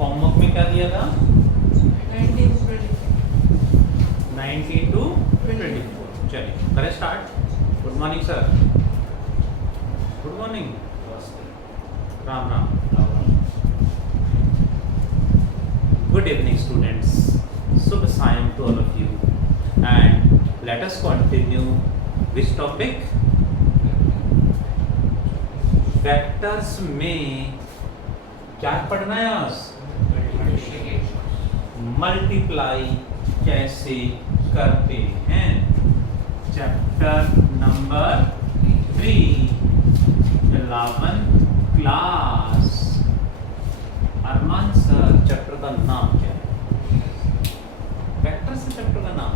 Homework में क्या दिया था? 19 to 24. 19 to 24। चलिए करें start. Good morning sir. Good morning. Ram Ram. Good evening students. शुभ सायं to all of you and let us continue which topic? Vectors में क्या पढ़ना है आज? मल्टीप्लाई कैसे करते हैं। Chapter number 3 11th class. Arman sir chapter का नाम क्या है? वेक्टर से चैप्टर का नाम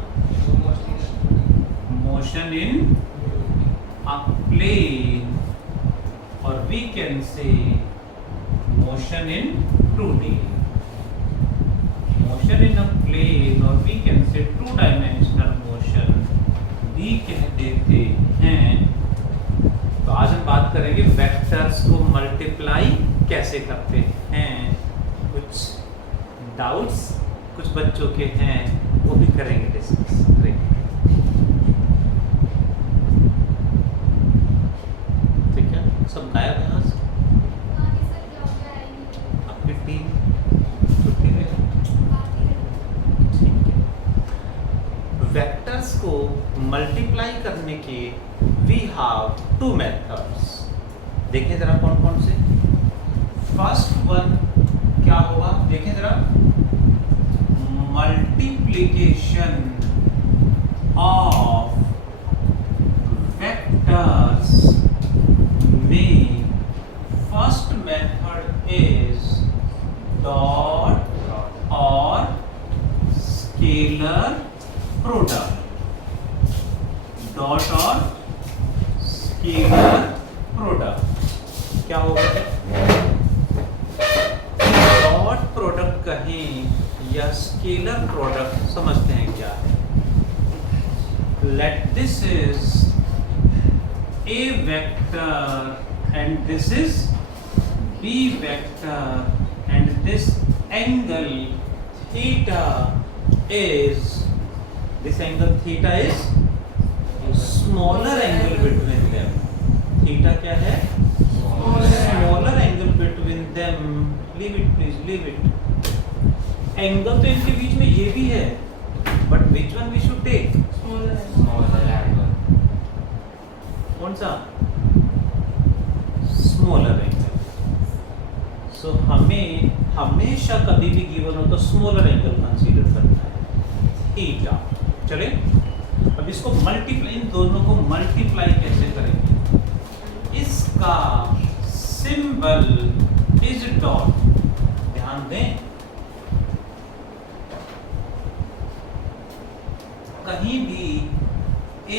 मोशन इन अ प्लेन और we can say motion in 2D। Motion in a plane और we can say 2 dimensional motion भी कह देते हैं। तो आज हम बात करेंगे वेक्टर्स को मल्टीप्लाई कैसे करते हैं। कुछ डाउट्स कुछ बच्चों के हैं वो भी करेंगे डिस्कस। ठीक है, सब गायब है आज। आपकी टीम छुट्टी में है। ठीक है। वेक्टर्स को मल्टीप्लाई करने के वी हैव 2 मेथड्स। देखिए जरा कौन कौन से। फर्स्ट वन क्या होगा देखिए जरा, मल्टीप्लिकेशन ऑफ वेक्टर्स में फर्स्ट मेथड इज डॉट और स्केलर प्रोडक्ट। डॉट और स्केलर प्रोडक्ट क्या होगा? डॉट प्रोडक्ट कहें या स्केलर प्रोडक्ट समझते हैं क्या है। Let this is A vector and this is B vector and this angle theta is smaller angle between them। theta क्या है? Smaller angle between them। Leave it please, leave it। angle तो इनके बीच में ये भी है but which one we should take? Smaller angle। कौन सा? Smaller angle. सो हमें हमेशा कभी भी गिवन हो तो स्मॉलर एंगल कंसीडर करना है, थीटा। चले अब इसको मल्टीप्लाई, इन दोनों को मल्टीप्लाई कैसे करेंगे? इसका सिंबल इज डॉट। ध्यान दें, कहीं भी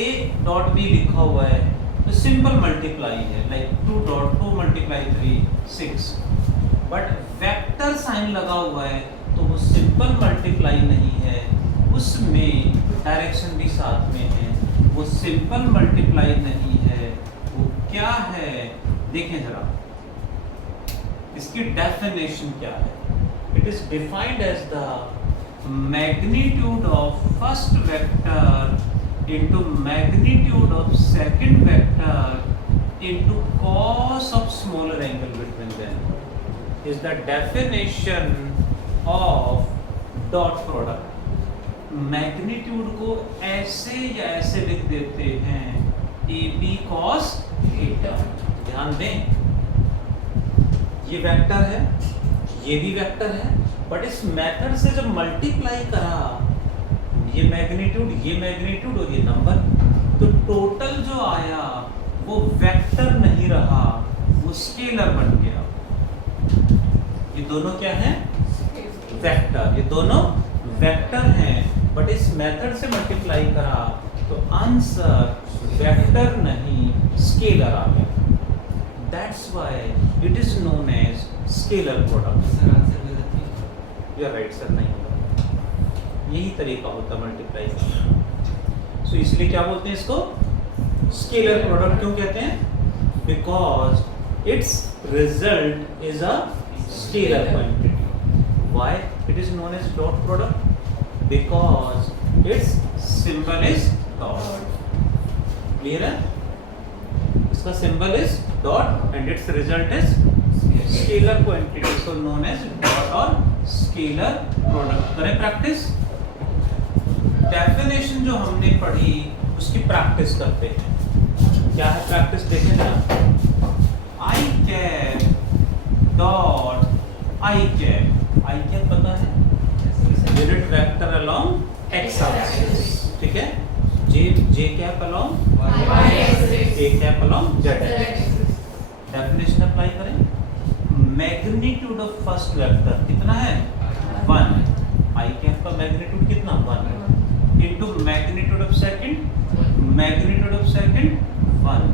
a डॉट b लिखा हुआ है तो सिंपल मल्टीप्लाई है, like 2 dot 2 multiply 3 6। But vector sign लगा हुआ है तो वो सिंपल मल्टीप्लाई नहीं है, उसमें डायरेक्शन भी साथ में है। वो सिंपल मल्टीप्लाई नहीं है, वो क्या है देखें जरा। इसकी डेफिनेशन क्या है? It is defined as the magnitude of first vector into magnitude of second vector into cos of smaller angle between them is the definition of dot product। magnitude को ऐसे या ऐसे लिख देते हैं AB cos theta। ध्यान दें, ये वेक्टर है ये भी वेक्टर है, बट इस मेथड से जब मल्टीप्लाई करा ये मैग्नीट्यूड और ये नंबर, तो टोटल जो आया वो वेक्टर नहीं रहा, वो स्केलर बन गया। ये दोनों क्या हैं? वेक्टर। ये दोनों वेक्टर हैं, बट इस मेथड से मल्टीप्लाई करा तो आंसर वेक्टर नहीं स्केलर आ गया। That's why it is known as scalar product. You are right sir, नहीं होगा, यही तरीका होता है मल्टीप्लाई का। सो इसलिए क्या बोलते हैं इसको? Scalar product. क्यों कहते हैं? Because it's result is a scalar quantity. Why it is known as dot product? Because its symbol is dot. Clear है? इसका symbol is dot and its result is scalar quantity, so known as dot or scalar product. करें practice? Definition जो हमने पढ़ी उसकी practice करते हैं. क्या है practice देखें जरा. I cap dot I cap पता है? Unit vector along x axis. ठीक है? J cap along Y axis. A cap along Z Z axis. axis. Definition apply करें. Magnitude of first vector कितना है? 1. I cap का magnitude कितना? 1. Into magnitude of second 1.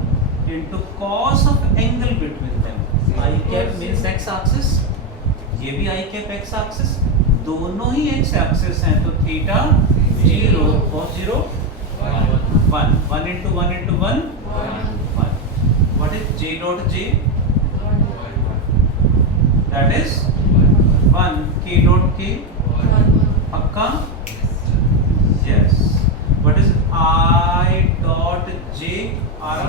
Into cos of angle between them. I cap means x axis. ये भी I cap x axis. दोनों ही x axis हैं तो theta 0 cos 0 1. 1 into 1 into 1 1. What is J dot J? That is 1. K dot K? पक्का? Yes. What is I dot J? R?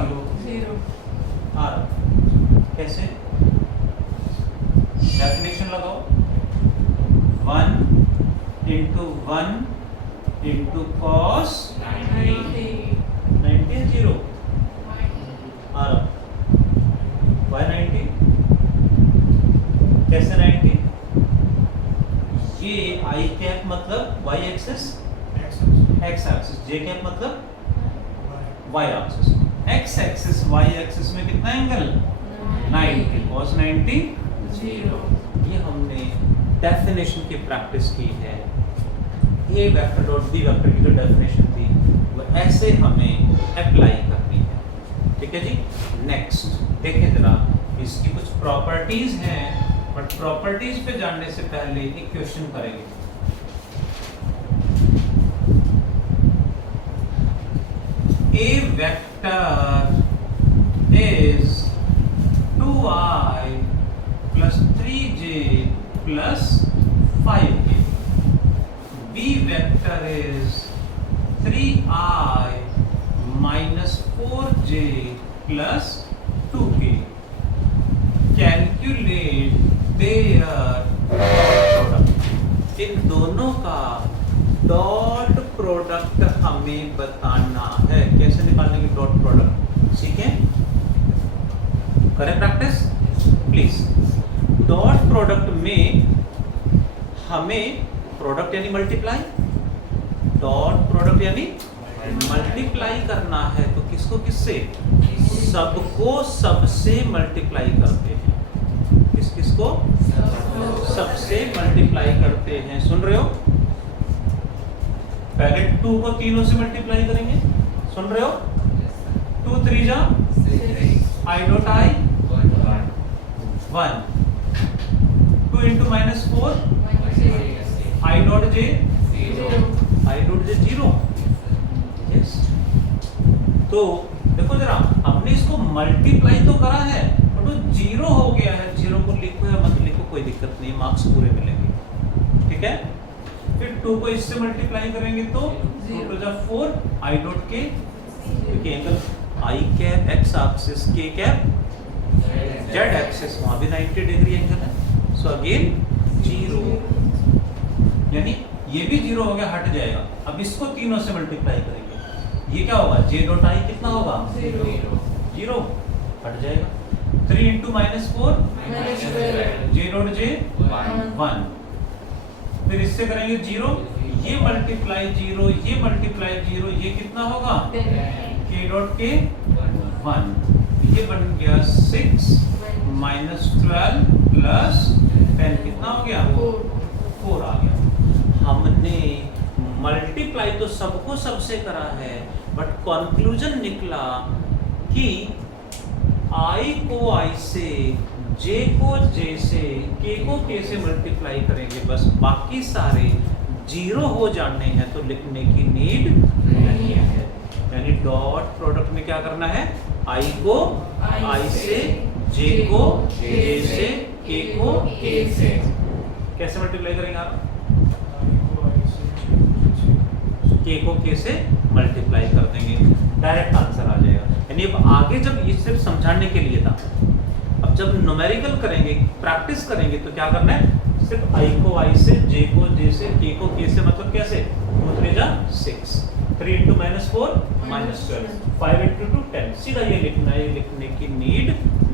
R. कैसे? Definition लगाओ. 1 into 1 into cos 90 है 0. R. Why 90? कैसे 90? ये I cap मतलब y axis, x axis, J cap मतलब y axis. X axis y axis में कितना एंगल? 90. cos 90 0. ये हमने डेफिनेशन की प्रैक्टिस की है. A vector dot B vector की जो डेफिनेशन थी वो ऐसे हमें अप्लाई करनी है. ठीक है जी. नेक्स्ट देखें जरा, इसकी कुछ प्रॉपर्टीज हैं, बट प्रॉपर्टीज पे जानने से पहले एक क्वेश्चन करेंगे. A vector is 2i plus 3j plus 5k. B vector is 3i minus 4j plus 2k. Calculate their product. इन दोनों का डॉट प्रोडक्ट हमें बताना है. कैसे निकालने की डॉट प्रोडक्ट सीखें. करें प्रैक्टिस प्लीज. डॉट प्रोडक्ट में हमें प्रोडक्ट यानी मल्टीप्लाई, डॉट प्रोडक्ट यानी मल्टीप्लाई करना है. तो किसको किससे? सबको सबसे मल्टीप्लाई करते हैं. किसको सबसे मल्टीप्लाई करते हैं. सुन रहे हो? पहले 2 को तीनों से मल्टीप्लाई करेंगे. सुन रहे हो? 2 3 जा I dot I 1. 2 into minus 4 I dot J 0. Yes. तो देखो जरा, हमने इसको मल्टीप्लाई तो करा है बट वो 0 हो गया है. 0 को लिखो या मत लिखो कोई दिक्कत नहीं, मार्क्स पूरे मिलेंगे. ठीक है. फिर 2 को इससे मल्टीप्लाई करेंगे तो 2 to the 4 I dot K, क्योंकि angle I cap x axis, K cap Z axis, वहां भी 90 डिग्री एंगल है. सो अगेन 0, यानी ये भी 0 हो गया, हट जाएगा. अब इसको तीनों से मल्टीप्लाई करेंगे. ये क्या होगा? J dot I कितना होगा? 0 हट जाएगा. 3 into minus 4 J dot J 1. फिर इससे करेंगे 0, ये मल्टीप्लाई 0, ये मल्टीप्लाई 0, ये कितना होगा? K dot K 1. ये बन गया 6 minus 12 plus 10 कितना हो गया? 4 आ गया. हमने मल्टीप्लाई तो सबको सबसे करा है, बट कंक्लूजन निकला कि I को I से, J को J से, K को K से मल्टीप्लाई करेंगे. बस बाकी सारे 0 हो जाने हैं तो लिखने की नीड नहीं है. यानी डॉट प्रोडक्ट में क्या करना है? I को I से, J को J से, K के को के से कैसे मल्टीप्लाई करेंगे आप? के को के से मल्टीप्लाई कर देंगे, डायरेक्ट आंसर आ जाएगा। यानी अब आगे जब ये सिर्फ समझाने के लिए था, अब जब न्यूमेरिकल करेंगे, प्रैक्टिस करेंगे तो क्या करना है? सिर्फ आई को आई से, जे को जे से, के को के से, मतलब कैसे? 2 3 जा 6, 3 into -4 -12, 5 into 2 10। सीधा ये लिखना है, लिखने की नीड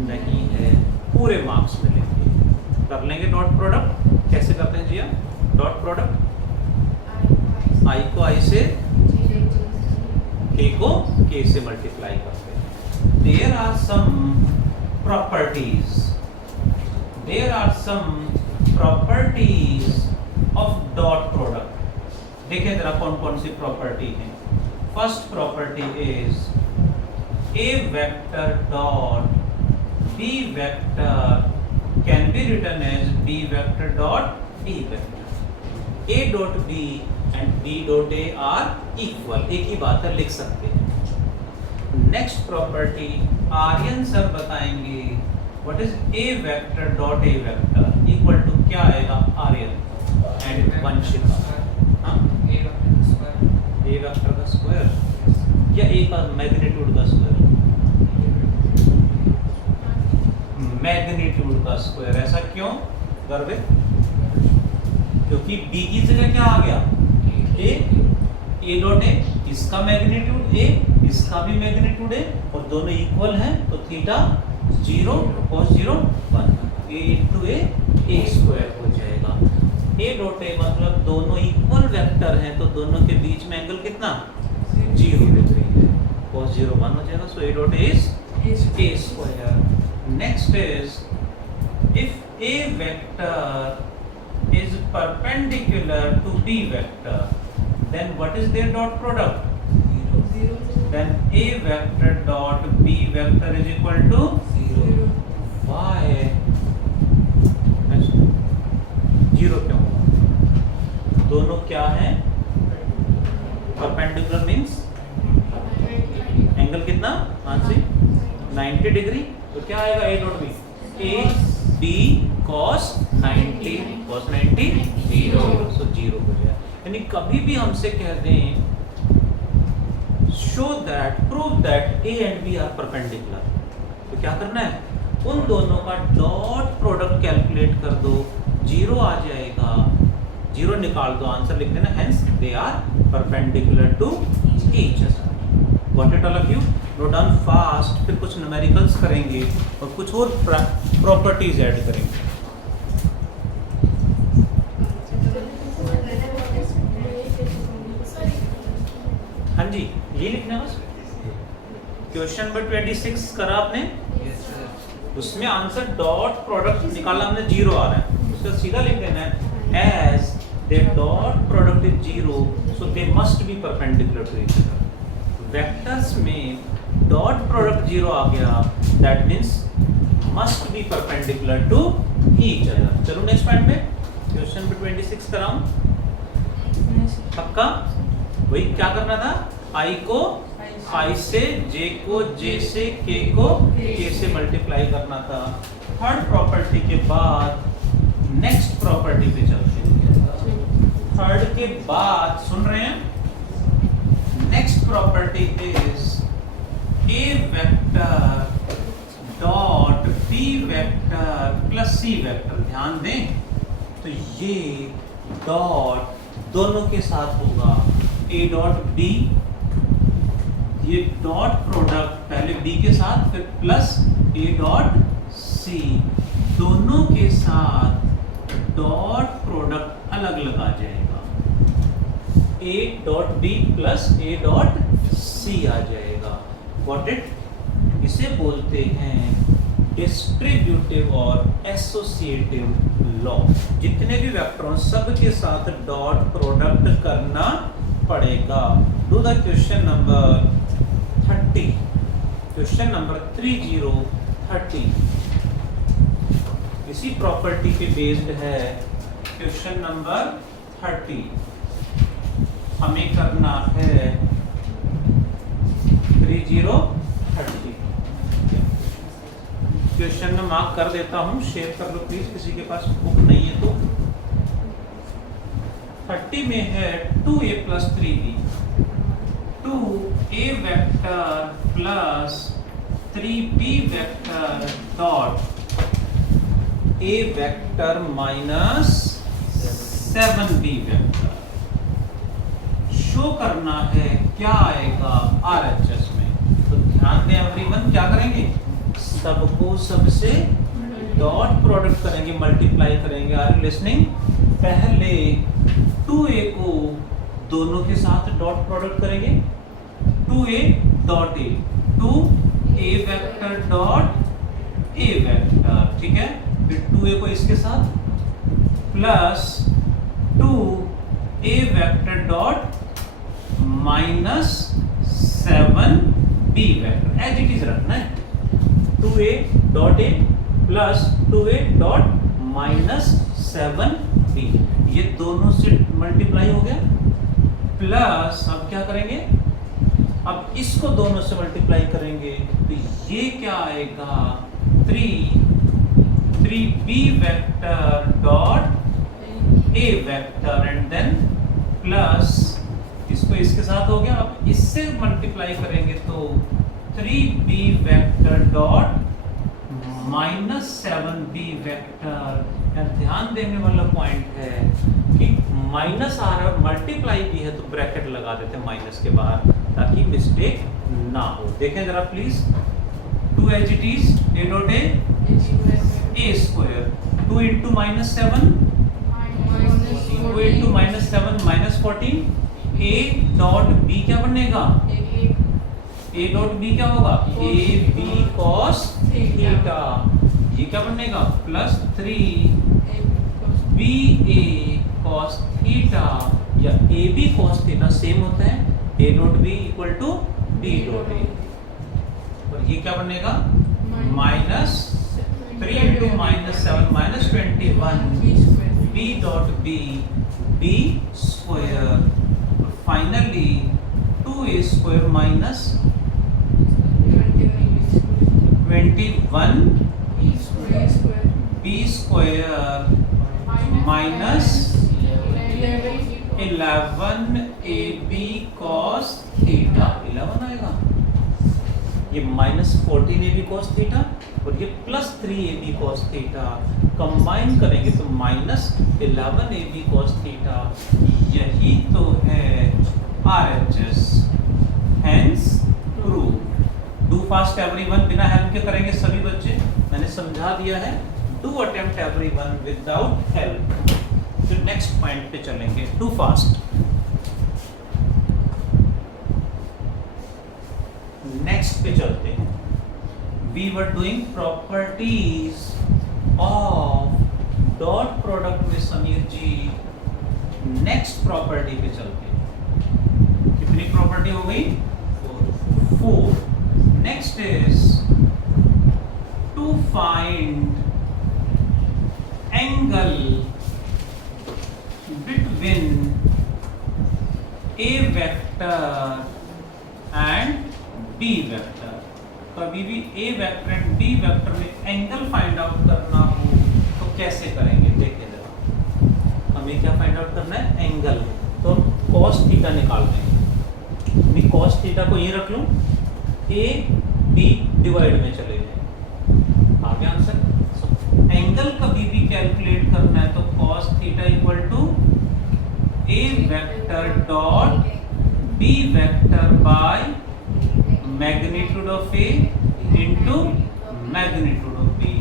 नहीं है, पूरे मार्क्स मिलेंगे। कर लेंगे डॉट प्रोडक्ट। कैसे करते हैं जी? डॉट प्रोडक्ट आई को आई से, के को के से मल्टीप्लाई करते हैं। There are some properties, there are some properties of dot product. देखिए जरा कौन कौन सी प्रॉपर्टी है। First property is A vector dot B vector can be written as B vector dot A vector. A dot B and B dot A are equal, एक ही बात है, लिख सकते हैं। नेक्स्ट प्रॉपर्टी आर्यन सर बताएंगे। What is A vector dot A vector equal to क्या आएगा? आर्यन एंड वंशिका। हाँ, ए वेक्टर का स्क्वायर या ए का मैग्नीट्यूड का स्क्वायर? मैग्नीट्यूड का स्क्वायर। ऐसा क्यों गर्वित? क्योंकि बी की जगह क्या आ गया? ए डॉट ए, इसका मैग्नीट्यूड ए, इसका भी मैग्नीट्यूड ए, और दोनों इक्वल हैं तो थीटा 0 cos 0 1, ए इंटू ए स्क्वायर हो जाएगा। ए डॉट ए मतलब दोनों इक्वल वेक्टर हैं तो दोनों के बीच में एंगल कितना? 0 डिग्री है, cos 0 1 हो जाएगा। So A dot A is A square. Next is if A vector is perpendicular to B vector, then what is their dot product? 0. Then A vector dot B vector is equal to 0. Why? 0 क्यों होगा? दोनों क्या हैं? Perpendicular means angle कितना? Answer 90 degree. तो क्या आएगा? A dot B, A B cos 90 0, so 0 हो गया। यानी कभी भी हमसे कह दें show that, prove that A and B are perpendicular, तो क्या करना है? उन दोनों का डॉट प्रोडक्ट कैलकुलेट कर दो, 0 आ जाएगा, 0 निकाल दो, आंसर लिख देना। Hence they are perpendicular to each other. Got it all of you? Note down fast, फिर कुछ न्यूमेरिकल्स करेंगे और कुछ और प्रॉपर्टीज ऐड करेंगे। हाँ जी, ये लिखना है बस। क्वेश्चन नंबर 26 करा आपने, उसमें आंसर डॉट प्रोडक्ट निकाला हमने, 0 आ रहा है, उसका सीधा लिख देना है as their dot product is 0 so they must be perpendicular to each other। Vectors में डॉट प्रोडक्ट 0 आ गया, that means must be perpendicular to each other. चलो नेक्स्ट पॉइंट पे, क्वेश्चन नंबर 26 कराऊं पक्का? वही क्या करना था? आई को आई से, जे को जे से, के को के से मल्टीप्लाई करना था। थर्ड प्रॉपर्टी के बाद नेक्स्ट प्रॉपर्टी पे चलते हैं। थर्ड के बाद सुन रहे हैं, next property is A vector dot B vector plus C vector. ध्यान दें तो ये डॉट दोनों के साथ होगा, ए डॉट बी, ये डॉट प्रोडक्ट पहले बी के साथ फिर प्लस ए डॉट सी, दोनों के साथ डॉट प्रोडक्ट अलग अलग आ जाएगा, A dot B plus A dot C आ जाएगा। Got it? इसे बोलते हैं डिस्ट्रीब्यूटिव और एसोसिएटिव लॉ। जितने भी वेक्टर सब के साथ डॉट प्रोडक्ट करना पड़ेगा। Do the question number 30, question number 30 इसी प्रॉपर्टी पे बेस्ड है। क्वेश्चन नंबर 30 हमें करना है 30 क्वेश्चन में मार्क कर देता हूं, शेयर कर लो प्लीज किसी के पास बुक नहीं है तो। 30 में है 2a plus 3b, 2a vector plus 3b vector dot a vector minus 7b vector. Show करना है क्या आएगा RHS में। तो ध्यान दें एवरीवन, क्या करेंगे, सबको सबसे डॉट प्रोडक्ट करेंगे, मल्टीप्लाई करेंगे। Are you listening? पहले 2a को दोनों के साथ डॉट प्रोडक्ट करेंगे, 2a dot a, 2a vector dot a vector, ठीक है। फिर 2a को इसके साथ plus 2a vector dot minus 7b vector, as it is रखना है। 2a dot a plus 2a dot minus 7b, ये दोनों से मल्टीप्लाई हो गया। प्लस अब क्या करेंगे, अब इसको दोनों से मल्टीप्लाई करेंगे तो ये क्या आएगा, 3b vector dot a vector and then plus इसको इसके साथ हो गया। अब इससे मल्टीप्लाई करेंगे तो 3b vector dot minus 7b vector. ध्यान देने वाला पॉइंट है कि माइनस आ रहा है, मल्टीप्लाई भी है तो ब्रैकेट लगा देते हैं माइनस के बाहर ताकि मिस्टेक ना हो। देखें जरा please, 2 as it is, a dot a square, 2 into minus 7, 2 into minus 7 minus 14, a dot b क्या बनेगा, a डॉट b क्या होगा, a b cos थीटा, ये क्या बनेगा, plus 3 b a cos theta, या a b cos theta same होता है, a dot b equal to b dot a, और ये क्या बनेगा, minus 3 into minus 7 minus 21 b dot b b square, finally 2a square minus 21 b square minus 11 ab cos theta, 11 आएगा, ये minus 14 ab cos theta और ये plus 3 ab cos theta, combine करेंगे तो माइनस 11 ab cos थीटा। यही तो है RHS, hence prove. Do fast everyone, बिना हेल्प के करेंगे सभी बच्चे, मैंने समझा दिया है। Do attempt everyone without help. फिर नेक्स्ट पॉइंट पे चलेंगे, डू फास्ट। नेक्स्ट पे चलते हैं। We were doing properties of dot product में समीर जी। नेक्स्ट प्रॉपर्टी पे चलते हैं। कितनी प्रॉपर्टी हो गई, 4। Next is to find angle between A vector and B vector. कभी भी A vector and B vector में एंगल फाइंड आउट करना हो तो कैसे करेंगे, देखिए जरा। हमें क्या फाइंड आउट करना है, एंगल। तो cos थीटा निकाल देंगे। मैं cos थीटा को ये रख लूं, ए बी डिवाइड में चले जाए, आगे आंसर। एंगल कभी भी कैलकुलेट करना है तो cos theta equal to A vector dot B vector by magnitude of A into magnitude of B,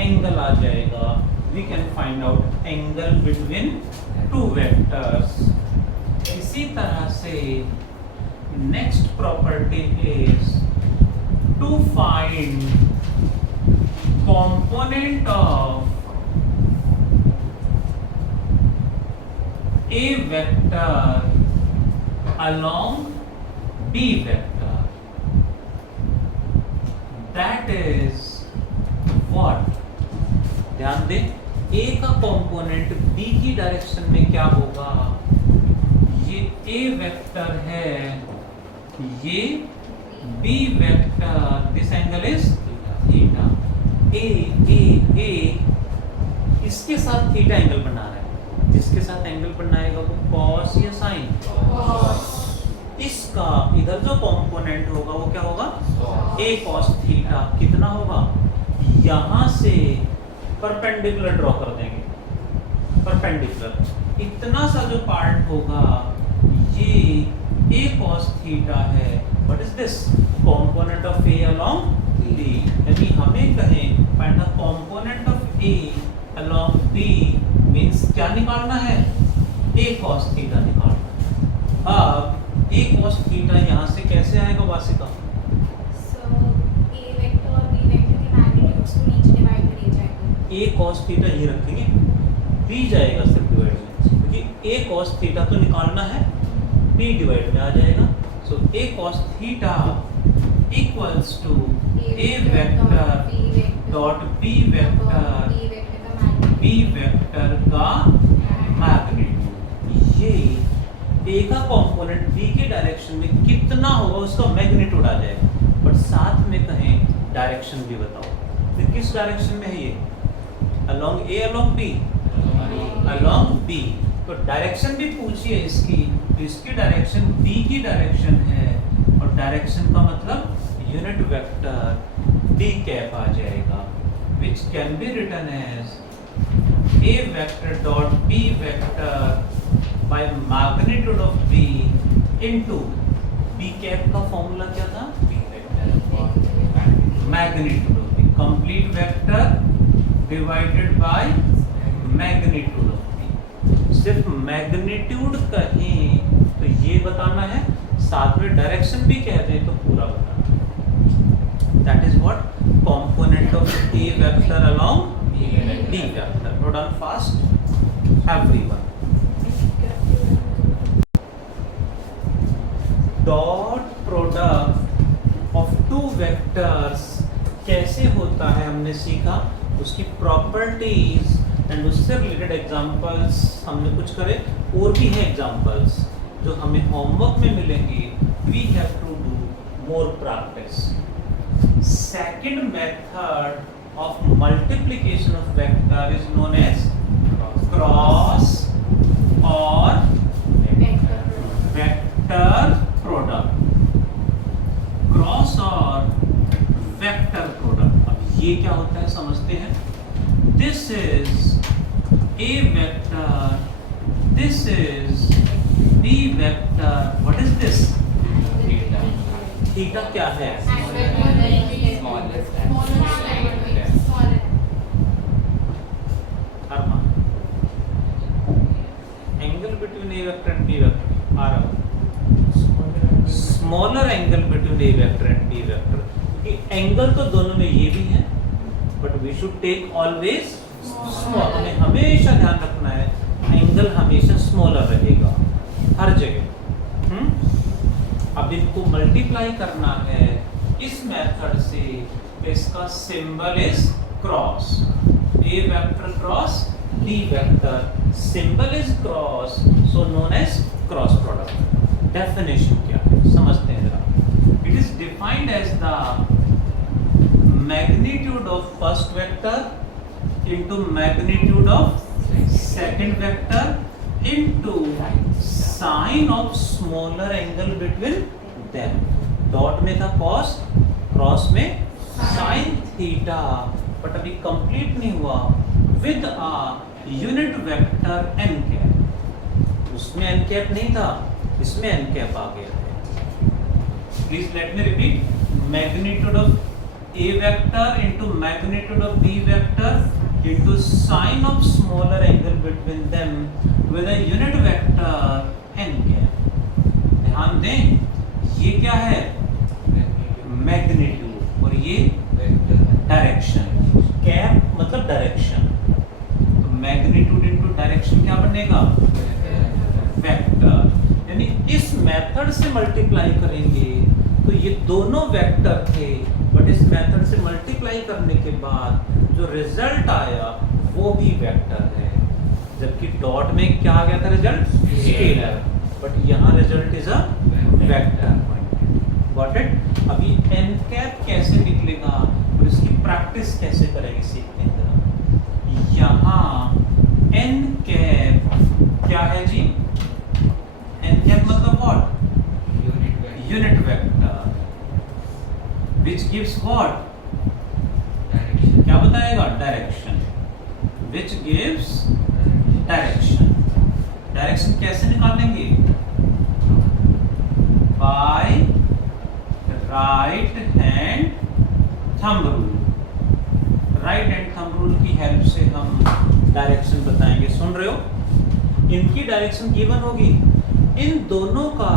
angle आ जाएगा। We can find out angle between two vectors. इसी तरह से next property is to find component of a vector along b vector, that is what, ध्यान दें, a का component b की direction में क्या होगा, ये a वेक्टर है, ये b vector, this angle is theta. A इसके साथ थीटा एंगल बना रहा है, जिसके साथ एंगल बनाएगा वो कॉस या साइन, इसका इधर जो कंपोनेंट होगा वो क्या होगा, ए कॉस थीटा। कितना होगा, यहां से परपेंडिकुलर ड्रॉ कर देंगे, परपेंडिकुलर इतना सा जो पार्ट होगा ये ए कॉस थीटा है। What is this, component of A along D, यानी हमें कहें find the component of A along B, means क्या निकालना है, ए कॉस थीटा निकालना है। अब ए कॉस थीटा यहां से कैसे आएगा वासिका, ए कॉस थीटा ये रखेंगे, बी जाएगा सिर्फ डिवाइड में, क्योंकि ए कॉस थीटा तो निकालना है, बी डिवाइड में आ जाएगा। So A cos theta equals to A vector dot B vector का मैग्नीट्यूड। ये ए का कंपोनेंट बी के डायरेक्शन में कितना होगा उसका मैग्नीट्यूड आ जाएगा, बट साथ में कहें डायरेक्शन भी बताओ, तो किस डायरेक्शन में है ये, अलोंग ए अलोंग बी, अलोंग बी। तो डायरेक्शन भी पूछिए इसकी, तो इसकी डायरेक्शन बी की डायरेक्शन है, और डायरेक्शन का मतलब यूनिट वेक्टर डी कैप आ जाएगा, which can be written as a vector dot b vector by magnitude of b into b cap का फॉर्मूला क्या था, magnitude of b, complete vector divided by magnitude of b। सिर्फ magnitude कहें तो ये बताना है, साथ में डायरेक्शन भी कहते हैं तो पूरा बताना है। That is what component of a vector along b vector. Note down fast, everyone. Dot product of two vectors कैसे होता है हमने सीखा, उसकी प्रॉपर्टीज एंड उससे रिलेटेड एग्जांपल्स हमने कुछ करे, और भी हैं एग्जांपल्स जो हमें होमवर्क में मिलेंगे। We have to do more practice. Second method of multiplication of vector is known as cross or vector product। Cross और vector product, अब ये क्या होता है समझते हैं। This is a vector, this is b vector। What is this? Theta क्या है, angle between A vector and B vector आ रहा है, smaller angle between A vector and B vector, क्योंकि एंगल तो दोनों में ये भी है, but we should take always small. हमें हमेशा ध्यान रखना है एंगल हमेशा स्मॉलर रहेगा हर जगह। अब इनको मल्टीप्लाई करना है इस मेथड से, इसका symbol is cross, A vector cross B vector, symbol is cross, so known as cross product. Definition क्या है समझते हैं जरा। It is defined as the magnitude of first vector into magnitude of second vector into sine of smaller angle between them. Dot में था cos, cross में sine theta, but अभी complete नहीं हुआ, with a unit vector N cap. उसमें N cap नहीं था, इसमें एन कैप आ गया है। Please let me repeat, magnitude of A vector into magnitude of B vector into sine of smaller angle between them with a unit vector N cap. ध्यान दें, ये क्या है, मैग्नीट्यूड, और ये डायरेक्शन। कैप मतलब डायरेक्शन, तो मैग्नीट्यूड इनटू डायरेक्शन क्या बनेगा, वेक्टर। यानी इस मेथड से मल्टीप्लाई करेंगे तो ये दोनों वेक्टर थे, बट इस मेथड से मल्टीप्लाई करने के बाद जो रिजल्ट आया वो भी वेक्टर है, जबकि डॉट में क्या आ गया था रिजल्ट, स्केलर, बट यहाँ result is a vector. Got it. अभी एन कैप कैसे निकलेगा और इसकी प्रैक्टिस कैसे करेंगे सीखते हैं जरा। यहाँ एन कैप क्या है जी? एन कैप मतलब what? Unit vector which gives what? क्या बताएगा? Direction. Which gives direction. Direction कैसे निकालेंगे? By right hand thumb rule. Right hand thumb rule की हेल्प से हम डायरेक्शन बताएंगे। सुन रहे हो? इनकी डायरेक्शन गिवन होगी, इन दोनों का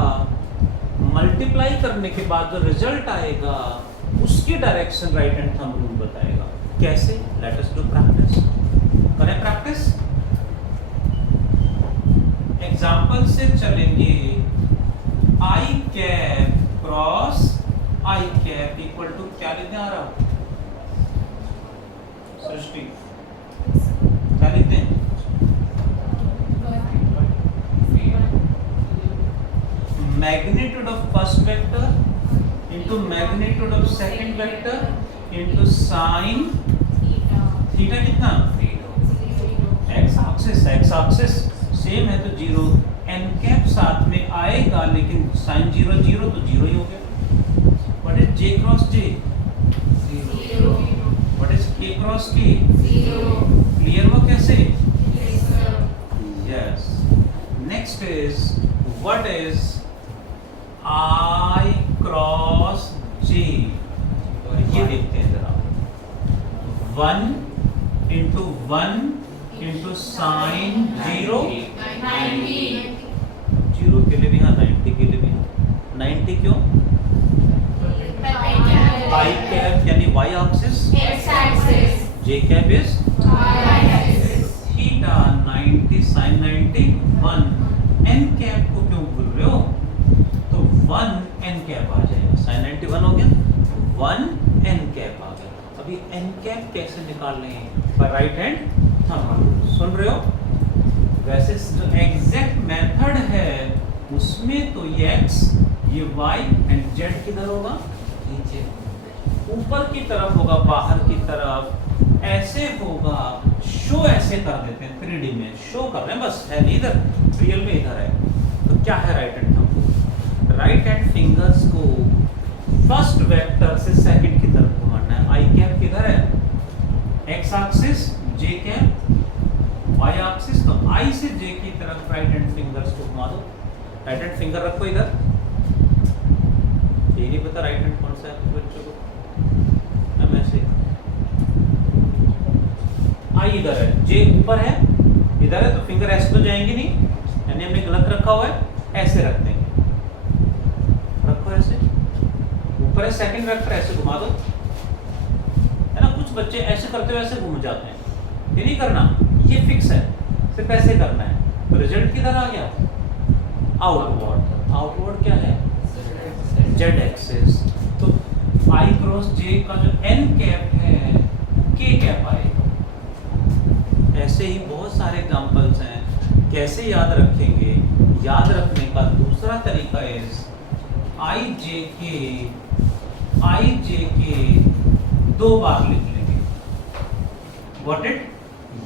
मल्टीप्लाई करने के बाद जो रिजल्ट आएगा उसकी direction right hand thumb rule बताएगा। कैसे? Let us do practice. करें प्रैक्टिस। एग्जांपल से चलेंगे। I cap cross I cap equal to क्या लिखते आ रहा? सृष्टि क्या लिखते हैं? Magnitude of first vector into magnitude of second vector into sine theta कितना? X axis. X axis same है तो जीरो। एन कैप साथ में आएगा लेकिन साइन जीरो जीरो तो जीरो ही हो गया। What is J cross J? Zero. What is K cross K? Zero. Clear हो कैसे? Yes. Next is what is I cross J? ये देखते हैं जरा। 1 into 1 into sine zero zero के लिए भी, हाँ 90 के लिए भी। 90 क्यों? आई कैप यानी Y axis, J cap is theta 90 sine 90 1। N cap को क्यों भूल रहे हो? तो 1 एन कैप आ जाएगा। साइन 91 हो गया, 1 एन कैप आ गया। अभी एन कैप कैसे निकालने हैं? पर राइट हैंड थंब रूल। सुन रहे हो? वैसे जो एग्जैक्ट मेथड है उसमें तो ये x, ये y एंड z किधर होगा? नीचे ऊपर की तरफ होगा, बाहर की तरफ ऐसे होगा। शो ऐसे कर देते हैं 3D में, शो कर रहे हैं बस, है नहीं इधर, रियल में इधर है। तो क्या है right hand thumb? Right hand fingers को फर्स्ट वेक्टर से सेकंड की तरफ घुमाना है। आई कैप किधर है? X axis, J cap Y axis. तो आई से जे की तरफ राइट हैंड फिंगर्स को घुमा दो। राइट हैंड फिंगर रखो इधर। ये नहीं पता राइट हैंड कौन सा है बच्चों को? हम ऐसे आई इधर है, जे ऊपर है, इधर है तो फिंगर ऐसे तो जाएंगे नहीं, यानी हमने गलत रखा हुआ है। ऐसे रख देंगे, रखो ऐसे। ऊपर है सेकंड वेक्टर, ऐसे घुमा दो, है ना। कुछ बच्चे ऐसे करते हुए ऐसे घूम जाते हैं, ये नहीं करना, ये फिक्स है, सिर्फ ऐसे करना है। तो रिजल्ट किधर आ गया? आउटवर्ड। आउटवर्ड क्या है? Z axis. तो आई क्रॉस जे का जो एन कैप है के कैप आएगा। ऐसे ही बहुत सारे एग्जांपल्स हैं। कैसे याद रखेंगे? याद रखने का दूसरा तरीका इज आई जे के 2 बार लिख लेंगे। What it?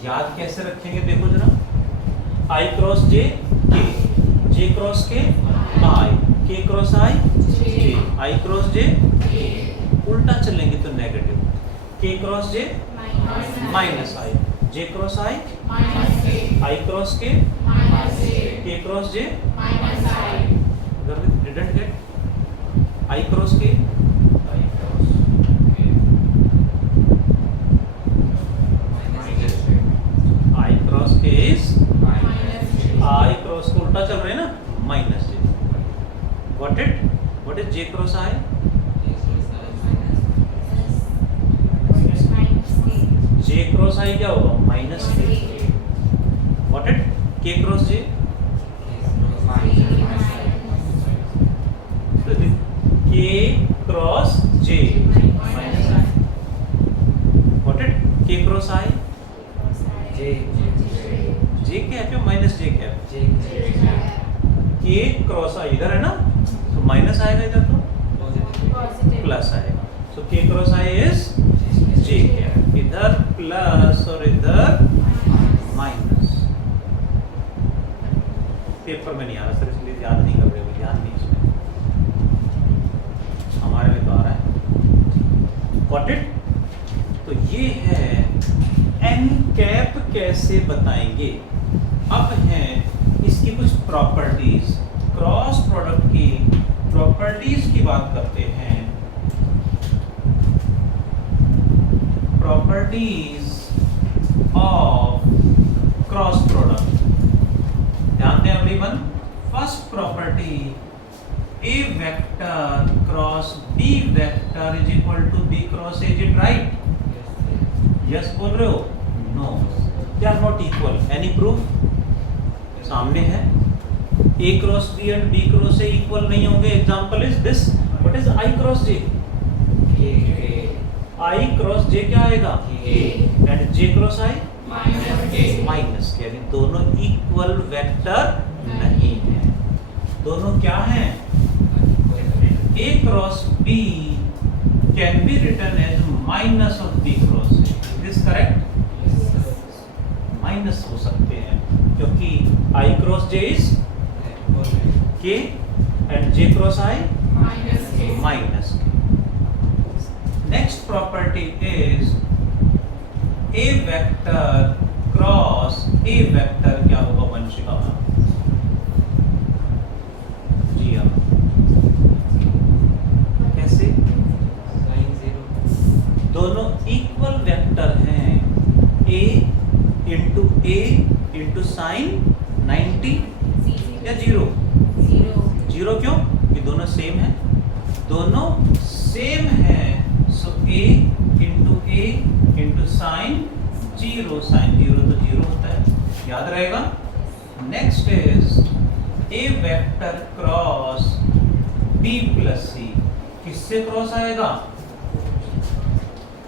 याद कैसे रखेंगे देखो जरा। आई क्रॉस जे के, जे क्रॉस के आई, के cross I J, I cross जे उल्टा चलेंगे तो negative. K cross J minus I, J cross I cross K cross J didn't get. I cross K I cross K is I cross को उल्टा चल रहे हैं ना, minus J. What it? What is J cross I? J cross I क्या होगा? Minus K. What it? K cross J? K cross J minus I. What it? K cross I J cap है, minus J cap. के cross आई इधर है ना, तो minus आएगा, इधर तो प्लस आएगा। सो के cross I is J. Plus और इधर माइनस। पेपर में नहीं आ रहा सर, इसलिए ध्यान नहीं कर रहे हो, ध्यान नहीं इसमें, हमारे में तो आ रहा है। Got it? तो ये है एन कैप कैसे बताएंगे। अब हैं इसकी कुछ प्रॉपर्टीज, क्रॉस प्रोडक्ट की प्रॉपर्टीज की बात करते हैं। प्रॉपर्टीज ऑफ क्रॉस प्रोडक्ट, ध्यान दें everyone. First property, A vector cross B vector is equal to B cross A, is it right? Yes बोल रहे हो? No, they are not equal. Any proof? सामने है, A cross B and B cross A equal नहीं होंगे। Example is this, what is I cross J? I cross J क्या आएगा? And J cross I minus K, यानी दोनों equal vector नहीं है। दोनों क्या हैं? A cross B can be written as minus of B cross A, is this correct? Minus हो सकते हैं क्योंकि I cross J is K and J cross I minus K. Next property is A vector cross A vector क्या होगा वंशिका? जी हाँ, कैसे? दोनों equal vector हैं, ए इंटू साइन 90 या 0? जीरो क्यों? कि दोनों सेम है, दोनों सेम है। So A into sine 0, sine 0 तो 0 होता है, याद रहेगा। Next is A vector cross B plus C, किससे क्रॉस आएगा?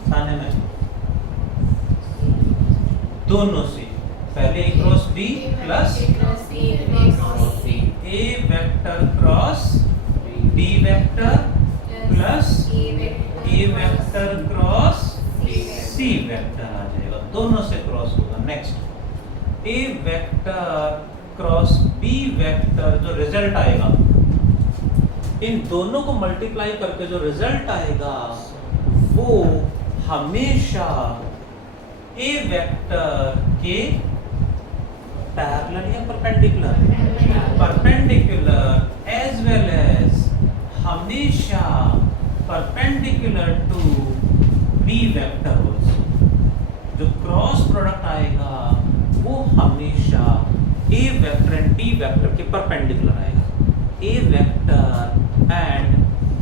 सामने में दोनों से, पहले A cross B plus A vector cross B vector plus A vector cross C vector आ जाएगा, दोनों से क्रॉस होगा। Next, A vector cross B vector, जो रिजल्ट आएगा इन दोनों को मल्टीप्लाई करके जो रिजल्ट आएगा वो हमेशा ए वेक्टर के पैरेलल या perpendicular? Perpendicular, as well as हमेशा perpendicular to B vector also. जो क्रॉस प्रोडक्ट आएगा वो हमेशा A vector and B vector के परपेंडिकुलर आएगा। A vector and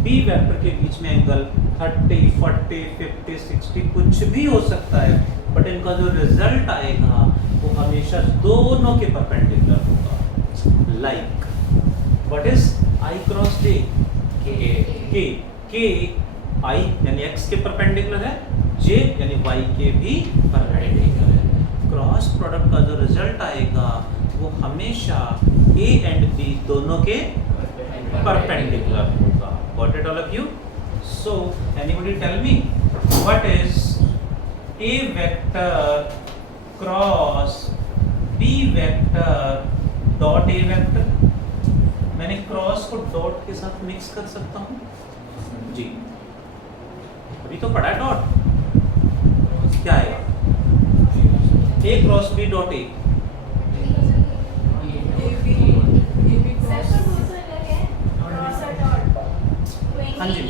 B vector के बीच में एंगल 30, 40, 50, 60 कुछ भी हो सकता है, बट इनका जो रिजल्ट आएगा वो हमेशा दोनों के परपेंडिकुलर होगा। Like what is I cross J? K I यानी x के परपेंडिकुलर है, j यानी y के भी परपेंडिकुलर है। क्रॉस प्रोडक्ट का जो रिजल्ट आएगा वो हमेशा a एंड b दोनों के परपेंडिकुलर होगा। Got it all of you? So anybody tell me what is a vector cross b vector dot a vector? मैंने क्रॉस को डॉट के साथ मिक्स कर सकता हूँ जी, अभी तो पढ़ा है डॉट, क्या आएगा? ए क्रॉस बी डॉट ए, हाँ जी।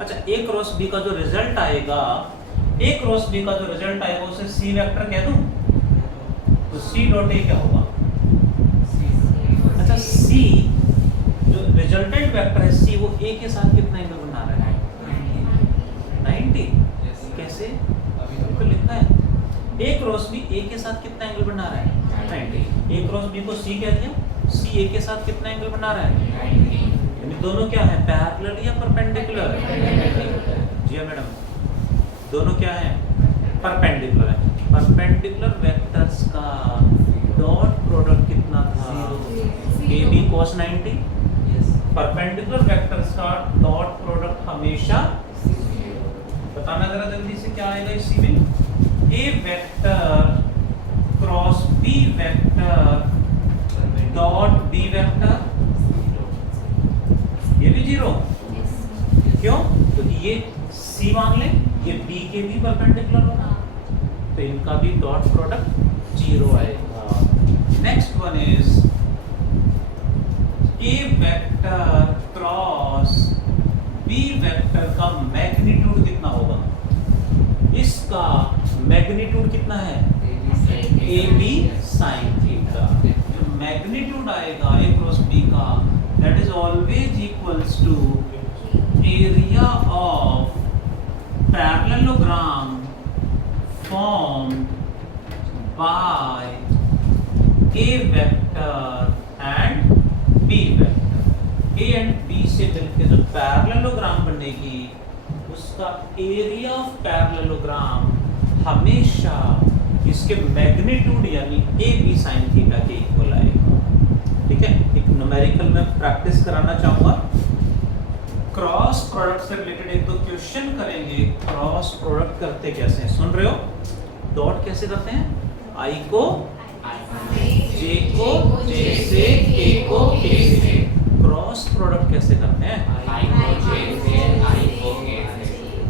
अच्छा, ए क्रॉस बी का जो रिजल्ट आएगा, ए क्रॉस बी का जो रिजल्ट आएगा उसे सी वेक्टर कह दूं, तो सी डॉट ए क्या होगा? अच्छा, सी जो रिजल्टेंट वेक्टर है सी, वो ए के साथ कितना एंगल बना रहा है? 90। कैसे? तो लिखा है ए क्रॉस बी ए के साथ कितना एंगल बना रहा है? 90। ए क्रॉस बी को सी कह दिया, सी ए के साथ कितना एंगल बना रहा है? 90। यानी दोनों क्या है? पैरेलल या परपेंडिकुलर? जी हाँ मैडम, दोनों क्या है? परपेंडिकुलर है। परपेंडिकुलर वेक्टर्स का डॉट प्रोडक्ट कितना था? A B cos 90। Perpendicular vectors का डॉट प्रोडक्ट हमेशा, बताना जरा जल्दी से क्या आएगा इसी में? A vector cross B vector dot B vector, ये भी जीरो। क्यों? क्योंकि ये सी मान ले, ये बी के भी परपेंडिकुलर होगा, तो इनका भी डॉट प्रोडक्ट जीरो आएगा। Next one is A vector cross B vector का मैग्नीट्यूड कितना होगा? इसका मैग्नीट्यूड कितना है? A B sine theta. जो मैग्नीट्यूड आएगा ए क्रॉस बी का, that is always equals to area of parallelogram formed by a vector and b vector. a and b से मिलकर जो पैरेललोग्राम बनेगी उसका एरिया ऑफ पैरेललोग्राम हमेशा इसके मैग्नीट्यूड यानी ए बी साइन थीटा के इक्वल आएगा। ठीक है, एक न्यूमेरिकल में प्रैक्टिस कराना चाहूंगा। क्रॉस प्रोडक्ट से रिलेटेड एक दो क्वेश्चन करेंगे। क्रॉस प्रोडक्ट करते कैसे हैं, सुन रहे हो? डॉट कैसे करते हैं? आई को जे को जे से, के को के से। क्रॉस प्रोडक्ट कैसे करते हैं? आई को जे से, आई को के से।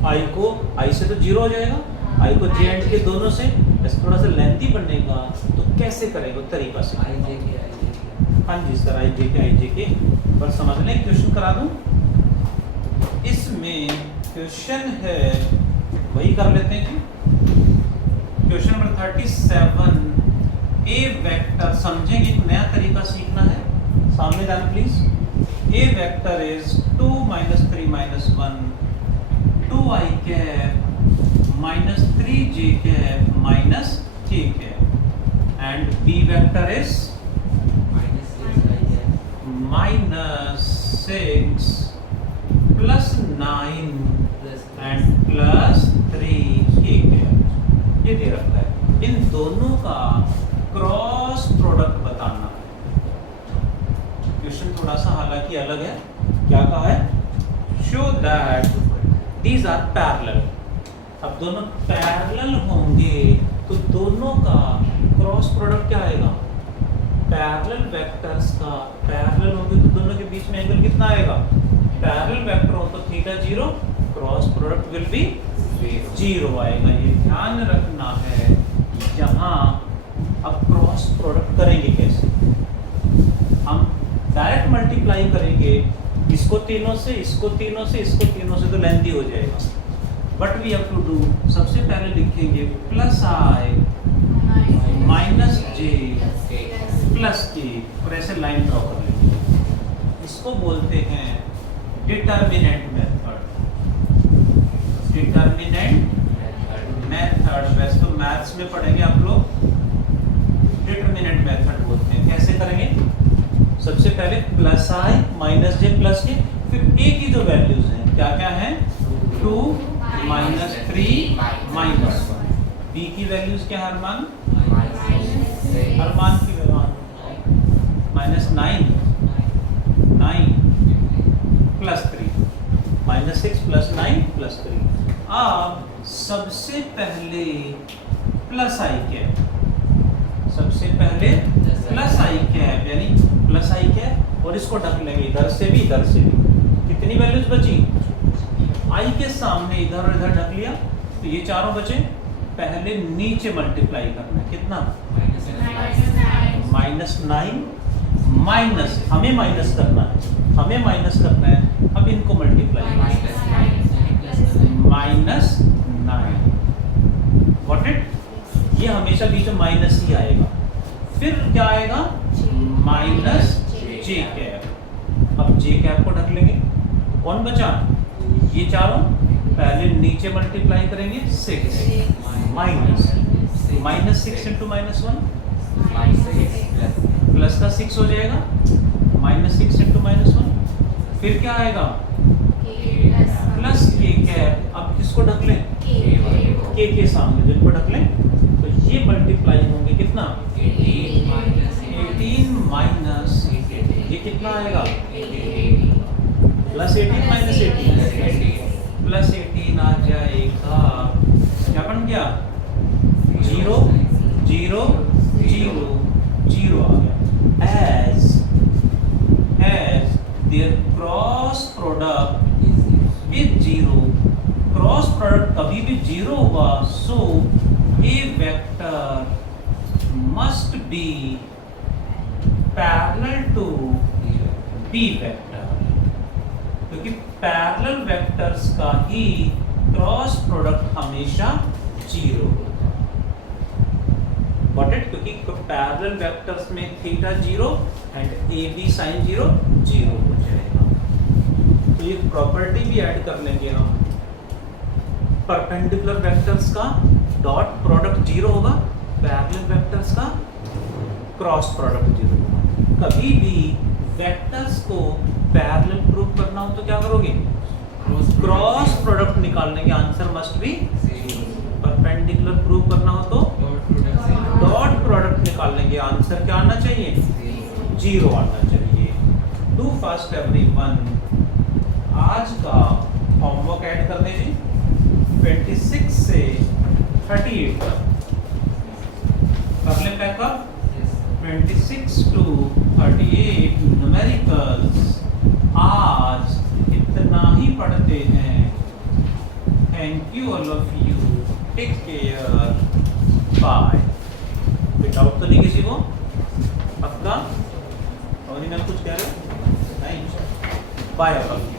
आई को आई से तो जीरो हो जाएगा, आई को जे एंड के दोनों से। ऐसे थोड़ा सा लेंथी बनेगा तो कैसे करेंगे तरीका से? आई जे के। हाँ जी सर, आई जे के। पर समझ लें, क्वेश्चन करा दूं। इसमें क्वेश्चन है, वही कर लेते हैं जी। क्वेश्चन नंबर 37, ए वेक्टर, समझेंगे एक नया तरीका सीखना है। सामने जाना please. A vector is 2 - 3 - 1 2i cap minus 3j cap minus k cap and b vector is -6 plus 9 and plus 3k cap. ये दे रखा है। इन दोनों का क्रॉस प्रोडक्ट बताना है। क्वेश्चन थोड़ा सा हालांकि अलग है। क्या कहा है? Show that these are parallel. अब दोनों पैरेलल होंगे तो दोनों का क्रॉस प्रोडक्ट क्या आएगा? पैरेलल वेक्टर्स का पैरेलल होंगे तो दोनों के बीच में एंगल कितना आएगा? पैरेलल वेक्टर हो तो theta 0, cross product will be 0 आएगा। ये ध्यान रखना है। यहाँ अब क्रॉस प्रोडक्ट करेंगे कैसे? हम डायरेक्ट मल्टीप्लाई करेंगे, इसको तीनों से, इसको तीनों से, इसको तीनों से, तो लेंथी हो जाएगा। But we have to do, सबसे पहले लिखेंगे plus I minus J plus K, और ऐसे लाइन ड्रॉ कर लेंगे। इसको बोलते हैं डिटर्मिनेंट मेथड। डिटर्मिनेंट मेथड वैसे तो मैथ्स में पढ़ेंगे आप लोग। डिटर्मिनेंट मेथड बोलते हैं। कैसे करेंगे? सबसे पहले plus I minus J plus के, फिर ए की जो वैल्यूज हैं क्या क्या हैं? 2 - 3 - 1। बी की वैल्यूज क्या है? हर मान की -9 प्लस 3 -6 प्लस 9 प्लस 3। अब सबसे पहले प्लस आई कैप, सबसे पहले प्लस आई कैप यानी प्लस आई कैप, और इसको ढक लेंगे इधर से भी इधर से भी। कितनी वैल्यूज बची? आई के सामने इधर और इधर ढक लिया तो ये चारों बचे। पहले नीचे मल्टीप्लाई करना है। कितना? -9 माइनस, हमें माइनस करना है, हमें माइनस करना है। अब इनको मल्टीप्लाई -9 व्हाट इट, ये हमेशा बीच में माइनस ही आएगा। फिर क्या आएगा? -j cap. अब j कैप को ढक लेंगे। कौन बचा? ये चारों। पहले नीचे मल्टीप्लाई करेंगे 6 माइनस -6 × -1 प्लस का 6 हो जाएगा, -6 × -1। फिर क्या आएगा? प्लस के कैप। अब किसको ढक लें? के सामने जिनको ढक लें तो ये मल्टीप्लाई होंगे। कितना? 18 माइनस ये कितना आएगा? प्लस 18 माइनस 18 प्लस 18 आ जाएगा। क्या बन गया? must be parallel to B vector, क्योंकि पैरेलल वेक्टर्स का ही क्रॉस प्रोडक्ट हमेशा 0 होगा। Got it? क्योंकि पैरेलल वेक्टर्स में theta 0 and A B sine 0 0 हो जाएगा। तो ये प्रॉपर्टी भी ऐड कर लेंगे हम। परपेंडिकुलर वेक्टर्स का डॉट प्रोडक्ट 0 होगा, पैरेलल वेक्टर्स का क्रॉस प्रोडक्ट 0 होगा। कभी भी वेक्टर्स को पैरेलल प्रूव करना हो तो क्या करोगे? क्रॉस प्रोडक्ट निकालने के answer must be. Perpendicular prove करना हो तो डॉट प्रोडक्ट निकालने के आंसर क्या आना चाहिए? 0 आना चाहिए। Do fast everyone. आज का होमवर्क ऐड कर दीजिए 26 से 38 तक। कर ले पैकअप। 26 to 38 न्यूमेरिकल्स आज इतना ही पढ़ते हैं। Thank you all of you, take care, bye. कोई डाउट तो नहीं किसी को? पक्का? और कुछ कह रहे? नहीं, बाय ऑल ऑफ यू।